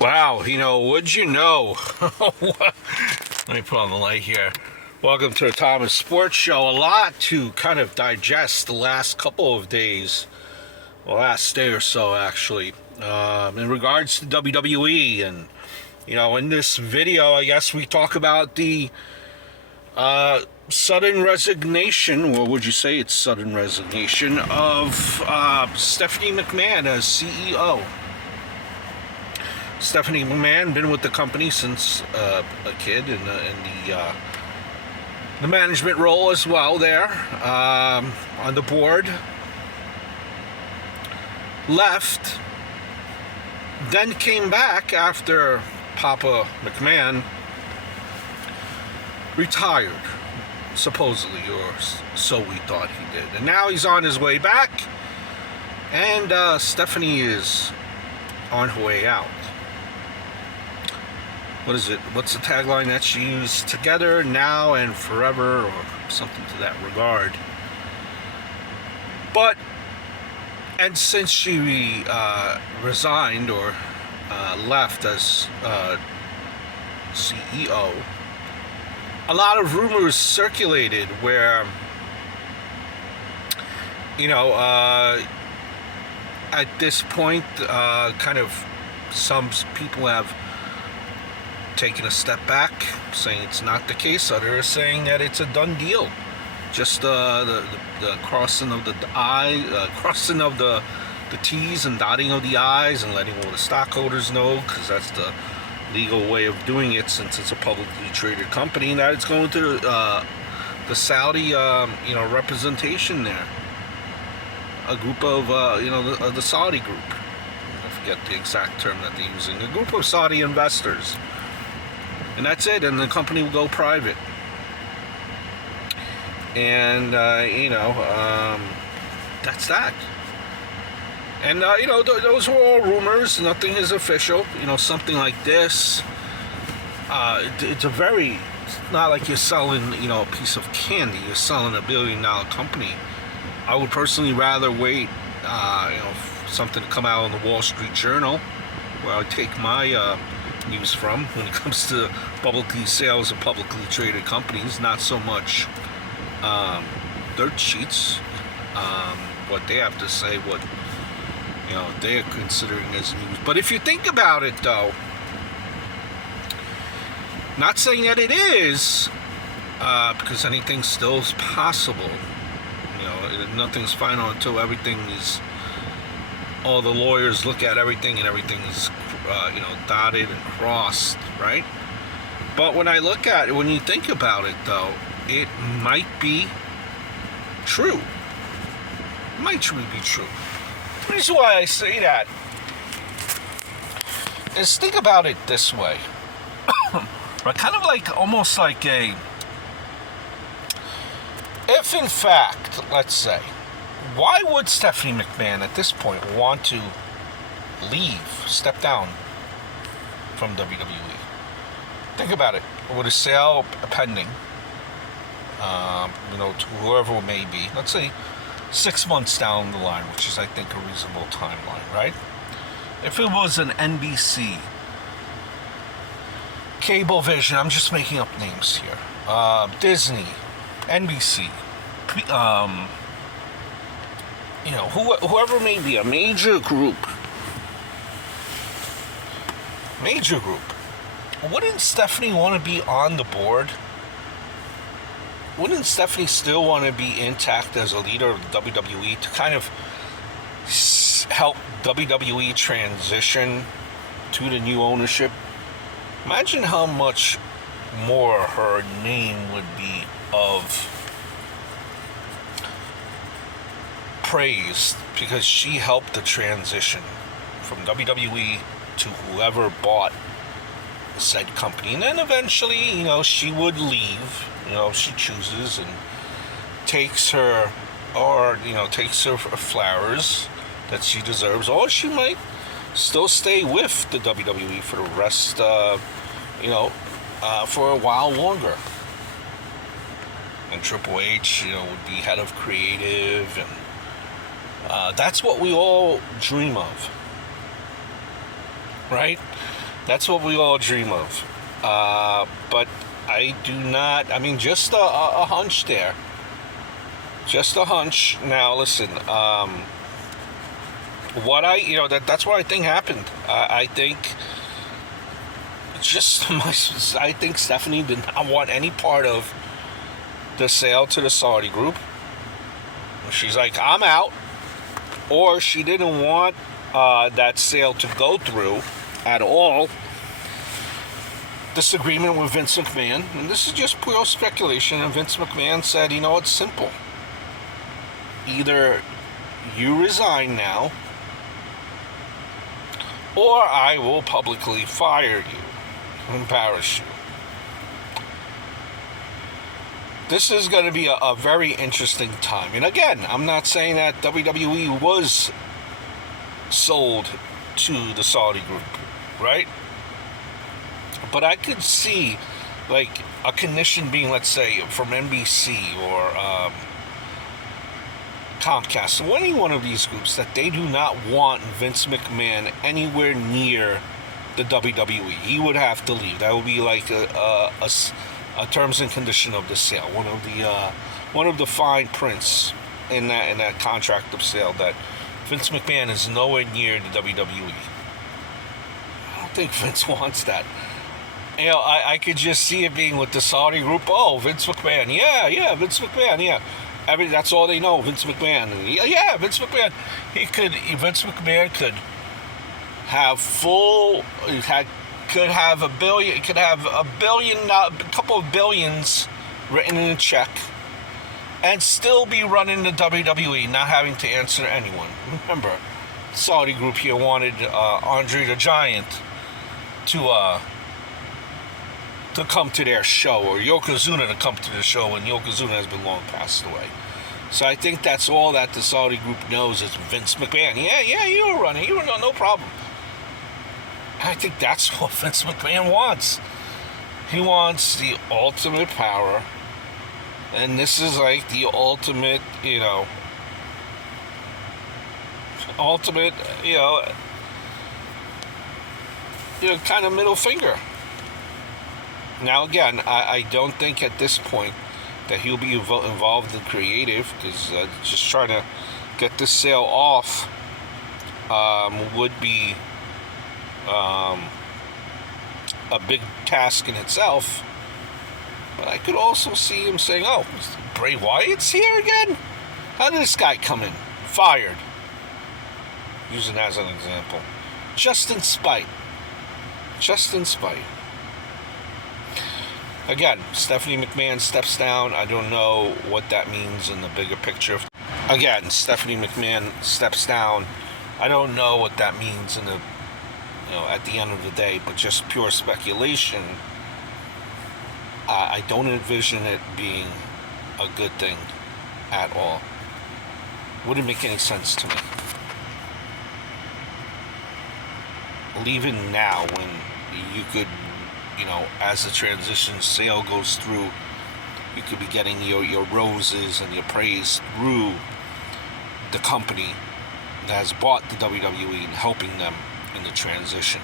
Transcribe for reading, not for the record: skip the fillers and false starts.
Wow, would you know? Let me put on the light here. Welcome to the Thomas Sports Show. A lot to kind of digest the last couple of days, the last day or so actually, in regards to WWE. And, in this video, I guess we talk about the sudden resignation, or would you say it's sudden resignation, of Stephanie McMahon as CEO. Stephanie McMahon been with the company since a kid in the management role as well there, on the board. Left, then came back after Papa McMahon retired, supposedly, or so we thought he did. And now he's on his way back, and Stephanie is on her way out. What is it? What's the tagline that she used? Together, now, and forever, or something to that regard. And since she resigned or left as CEO, a lot of rumors circulated where, at this point, kind of some people have taken a step back, saying it's not the case. Others are saying that it's a done deal. Just the crossing of the crossing of the T's and dotting of the I's, and letting all the stockholders know, because that's the legal way of doing it, since it's a publicly traded company, and that it's going to the Saudi representation there, a group of the Saudi group. I forget the exact term that they're using. A group of Saudi investors. And that's it, and the company will go private. And, that's that. And, those were all rumors. Nothing is official. Something like this, it's not like you're selling, a piece of candy. You're selling $1 billion company. I would personally rather wait, for something to come out on the Wall Street Journal, where I take my, news from when it comes to publicly sales of publicly traded companies, not so much dirt sheets, what they have to say, what they're considering as news. But if you think about it, though, not saying that it is, because anything still is possible. Nothing's final until everything is, all the lawyers look at everything and everything is dotted and crossed, right? But when you think about it, though, it might be true. It might truly be true. The reason why I say that is, think about it this way. Right? Kind of like, almost like if in fact, let's say, why would Stephanie McMahon at this point want to step down from WWE? Think about it. With a sale pending, to whoever it may be, let's say 6 months down the line, which is, I think, a reasonable timeline, right? If it was an NBC, Cablevision, I'm just making up names here, Disney, NBC, whoever may be, a major group, wouldn't Stephanie want to be on the board? Wouldn't Stephanie still want to be intact as a leader of the WWE, to kind of help WWE transition to the new ownership? Imagine how much more her name would be of praised, because she helped the transition from WWE to whoever bought said company. And then eventually, she would leave, if she chooses, and takes her flowers that she deserves, or she might still stay with the WWE for the rest, for a while longer. And Triple H, would be head of creative, and That's what we all dream of, right? That's what we all dream of. But I do not. I mean, just a hunch there. Just a hunch. Now, listen. That's what I think happened. I think I think Stephanie did not want any part of the sale to the Saudi group. She's like, I'm out. Or she didn't want that sale to go through at all. Disagreement with Vince McMahon, and this is just pure speculation, and Vince McMahon said, you know, it's simple. Either you resign now, or I will publicly fire you, embarrass you. This is going to be a very interesting time. And again, I'm not saying that WWE was sold to the Saudi group, right? But I could see, like, a condition being, let's say, from NBC or Comcast, or any one of these groups, that they do not want Vince McMahon anywhere near the WWE. He would have to leave. That would be like a terms and condition of the sale. One of the fine prints in that contract of sale, that Vince McMahon is nowhere near the WWE. I don't think Vince wants that. You know, I could just see it being with the Saudi group. Oh, Vince McMahon. Yeah, Vince McMahon, yeah. I mean, that's all they know, Vince McMahon. Yeah, Vince McMahon. Vince McMahon could have a couple of billions written in a check, and still be running the WWE, not having to answer to anyone. Remember, the Saudi group here wanted Andre the Giant to come to their show, or Yokozuna to come to the show, and Yokozuna has been long passed away. So I think that's all that the Saudi group knows is Vince McMahon. Yeah, you were running. You were no problem. I think that's what Vince McMahon wants. He wants the ultimate power, and this is like the ultimate, kind of middle finger. Now, again, I don't think at this point that he'll be involved in creative, because just trying to get this sale off would be a big task in itself. But I could also see him saying, oh, Bray Wyatt's here again? How did this guy come in? Fired. Using that as an example. Just in spite. Again, Stephanie McMahon steps down. I don't know what that means in the bigger picture. Again, Stephanie McMahon steps down. I don't know what that means in the, at the end of the day, but just pure speculation. I don't envision it being a good thing at all. Wouldn't make any sense to me. Leaving now when you could, as the transition sale goes through, you could be getting your roses and your praise through the company that has bought the WWE and helping them in the transition.